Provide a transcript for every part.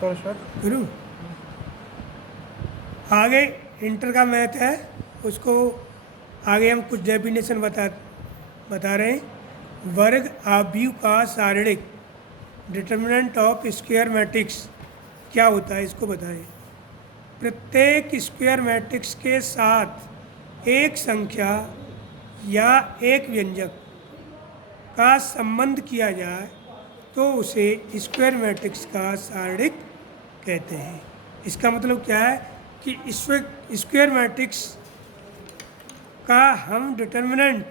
चलो स्टार्ट करूँ। आगे इंटर का मैथ है, उसको आगे हम कुछ डेफिनेशन बता रहे हैं। वर्ग आव्यूह का शारीरिक डिटर्मिनेंट ऑफ स्क्वायर मैट्रिक्स क्या होता है, इसको बताएं। प्रत्येक स्क्वायर मैट्रिक्स के साथ एक संख्या या एक व्यंजक का संबंध किया जाए तो उसे स्क्वायर मैट्रिक्स का शारीरिक कहते हैं। इसका मतलब क्या है कि स्क्वायर मैट्रिक्स का हम डिटर्मिनेंट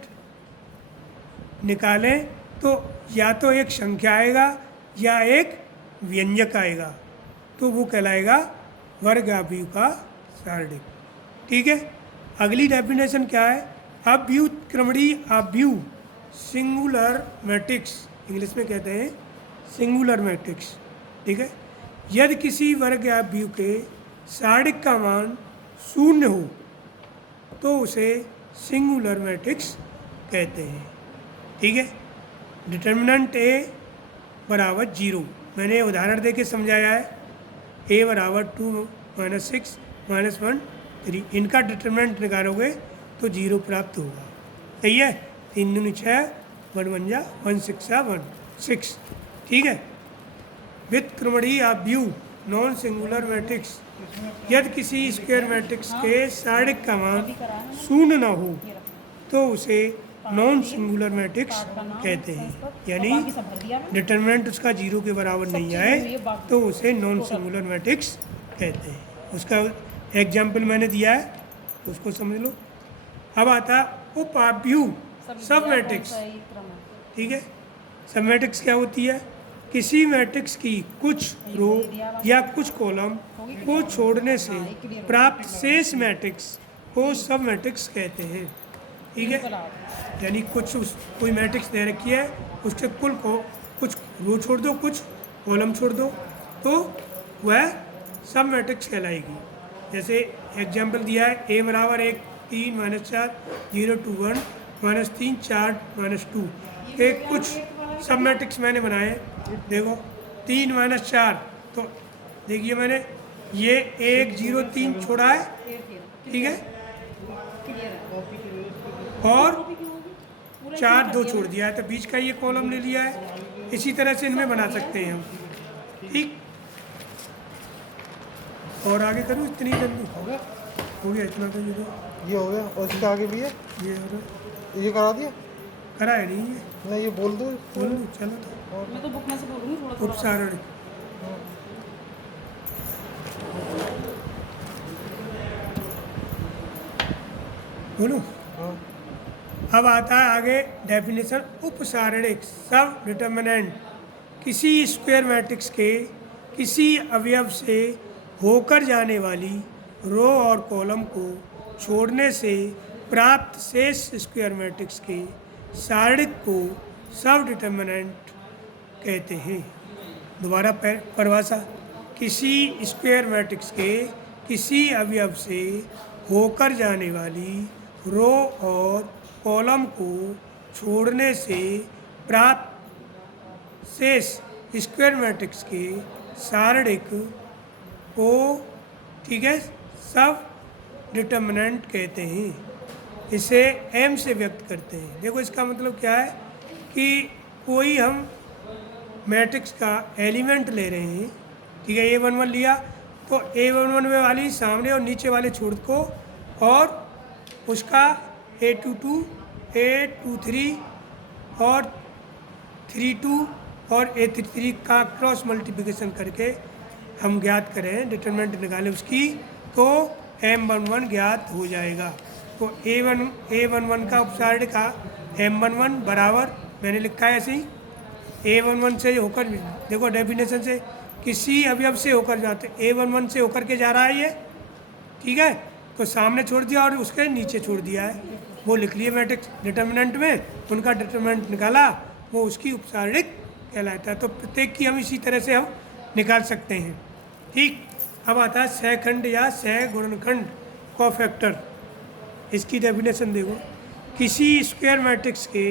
निकालें तो या तो एक संख्या आएगा या एक व्यंजक आएगा, तो वो कहलाएगा वर्ग आव्यूह का शारीरिक। ठीक है। अगली डेफिनेशन क्या है? अव्युत्क्रमणीय आव्यूह सिंगुलर मैट्रिक्स, इंग्लिश में कहते हैं सिंगुलर मैट्रिक्स। ठीक है। यदि किसी वर्ग आव्यूह के शारीरिक का मान शून्य हो तो उसे सिंगुलर मैट्रिक्स कहते हैं। ठीक है। डिटर्मिनेंट ए बराबर 0, मैंने उदाहरण दे के समझाया है। ए बराबर 2 - 6 - 1 3, इनका डिटर्मिनेंट निकालोगे तो 0 प्राप्त होगा। सही है। 3 दूनी 6, 1 1 जा 1 6 1 6। ठीक है। व्युत्क्रमणीय आव्यूह नॉन सिंगुलर मैट्रिक्स, यदि किसी स्क्वायर मैट्रिक्स के शारीरिक का मान शून्य न हो तो उसे नॉन सिंगुलर मैट्रिक्स कहते हैं। यानी डिटर्मिनेंट उसका 0 के बराबर नहीं आए तो उसे नॉन सिंगुलर मैट्रिक्स कहते हैं। उसका एग्जाम्पल मैंने दिया है, तो उसको समझ लो। अब आता उपाव्यूह सब मैट्रिक्स। ठीक है। सब मैट्रिक्स क्या होती है? किसी मैट्रिक्स की कुछ रो या कुछ कॉलम को छोड़ने से प्राप्त शेष मैट्रिक्स को सब मैट्रिक्स कहते हैं। ठीक है। यानी कोई मैट्रिक्स दे रखी है, उसके कुल को कुछ रो छोड़ दो, कुछ कॉलम छोड़ दो, तो वह सब मैट्रिक्स कहलाएगी। जैसे एग्जाम्पल दिया है, ए बराबर 1 3 - 4 0 2 1 -3 4 -2। एक कुछ सब मैट्रिक्स मैंने बनाए, देखो 3 - 4, तो देखिए मैंने ये 1 0 3 छोड़ा है। ठीक है। और 4 2 छोड़ दिया है, तो बीच का ये कॉलम ले लिया है। इसी तरह से इनमें बना सकते हैं हम। ठीक। और आगे करूँ? इतनी जल्दी हो गया इतना तो ये हो गया, और इसके आगे भी है। ये हो रहा, ये करा दिया? करा है नहीं ये? नहीं, ये बोल दो। बोल दो, चलो तो। मैं तो बुक में से बोलूंगी थोड़ा उपसारण बोलो। हाँ। अब आता है आगे डेफिनेशन उपसारणिक सब डिटर्मिनेंट किसी स्क्वायर मैट्रिक्स के किसी अवयव से होकर जाने वाली रो और कॉलम को छोड़ने से प्राप्त शेष स्क्वायर मैट्रिक्स के शारीरिक को सब डिटर्मिनेंट कहते हैं। दोबारा परिभाषा, किसी स्क्वायर मैट्रिक्स के किसी अवयव से होकर जाने वाली रो और कॉलम को छोड़ने से प्राप्त शेष स्क्वायर मैट्रिक्स के शारीरिक को, ठीक है, सब डिटर्मिनेंट कहते हैं। इसे एम से व्यक्त करते हैं। देखो इसका मतलब क्या है कि कोई हम मैट्रिक्स का एलिमेंट ले रहे हैं। ठीक है। A11 लिया तो A11 में वाली सामने और नीचे वाले छोड़ को, और उसका A22 A23 और 32 और A33 का क्रॉस मल्टीप्लिकेशन करके हम ज्ञात करें, डिटरमिनेंट निकालें उसकी, तो M11 ज्ञात हो जाएगा। तो A11 का उपसारण का M11 बराबर मैंने लिखा है ऐसे ही, A11 से होकर, देखो डेफिनेशन से, किसी अवयव से होकर जाते, A11 से होकर के जा रहा है ये। ठीक है। तो सामने छोड़ दिया और उसके नीचे छोड़ दिया है, वो लिख लिए मैट्रिक्स डिटर्मिनेंट में, उनका डिटर्मिनेंट निकाला, वो उसकी उपसारणिक कहलाता है। तो प्रत्येक की हम इसी तरह से हम निकाल सकते हैं। ठीक। अब आता है सहखंड या सह गुणनखंड कोफैक्टर। इसकी डेफिनेशन देखो, किसी स्क्वायर मैट्रिक्स के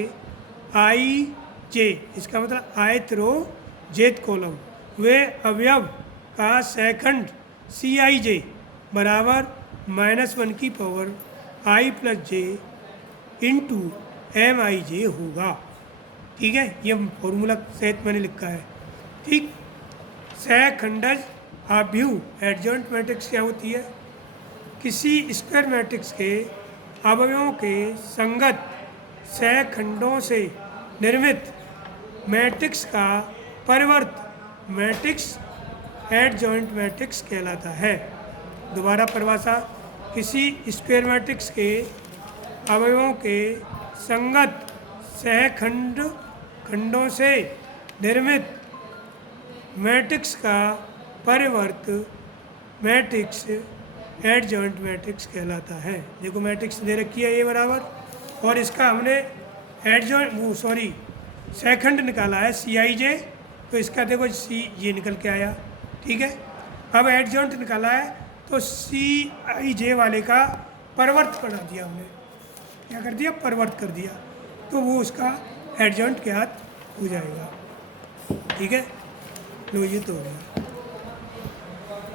आई जे, इसका मतलब आयत रो जेत कॉलम, वे अवयव का सेकंड सी आई जे बराबर -1 की पावर आई प्लस जे इंटू एम आई जे होगा। ठीक है, ये फॉर्मूला सहित मैंने लिखा है। ठीक, सहखंडज आव्यूह एडजॉइंट मैट्रिक्स क्या होती है? किसी स्क्वायर मैट्रिक्स के अवयवों के संगत सहखंडों से निर्मित मैट्रिक्स का परिवर्त मैट्रिक्स एडजॉइंट मैट्रिक्स कहलाता है। दोबारा परिभाषा, किसी स्क्वायर मैट्रिक्स के अवयवों के संगत खंडों से निर्मित मैट्रिक्स का परिवर्त मैट्रिक्स एडजॉइंट मैट्रिक्स कहलाता है। देखो मैट्रिक्स दे रखी है ये बराबर, और इसका हमने सेकंड निकाला है सी आई जे, तो इसका देखो सी ये निकल के आया। ठीक है, अब एडजॉइंट निकाला है तो सी आई जे वाले का परिवर्त बना दिया हमने, क्या कर दिया? परिवर्त कर दिया, तो वो उसका एडजॉइंट के हाथ हो जाएगा। ठीक है, लो ये तो हो गया।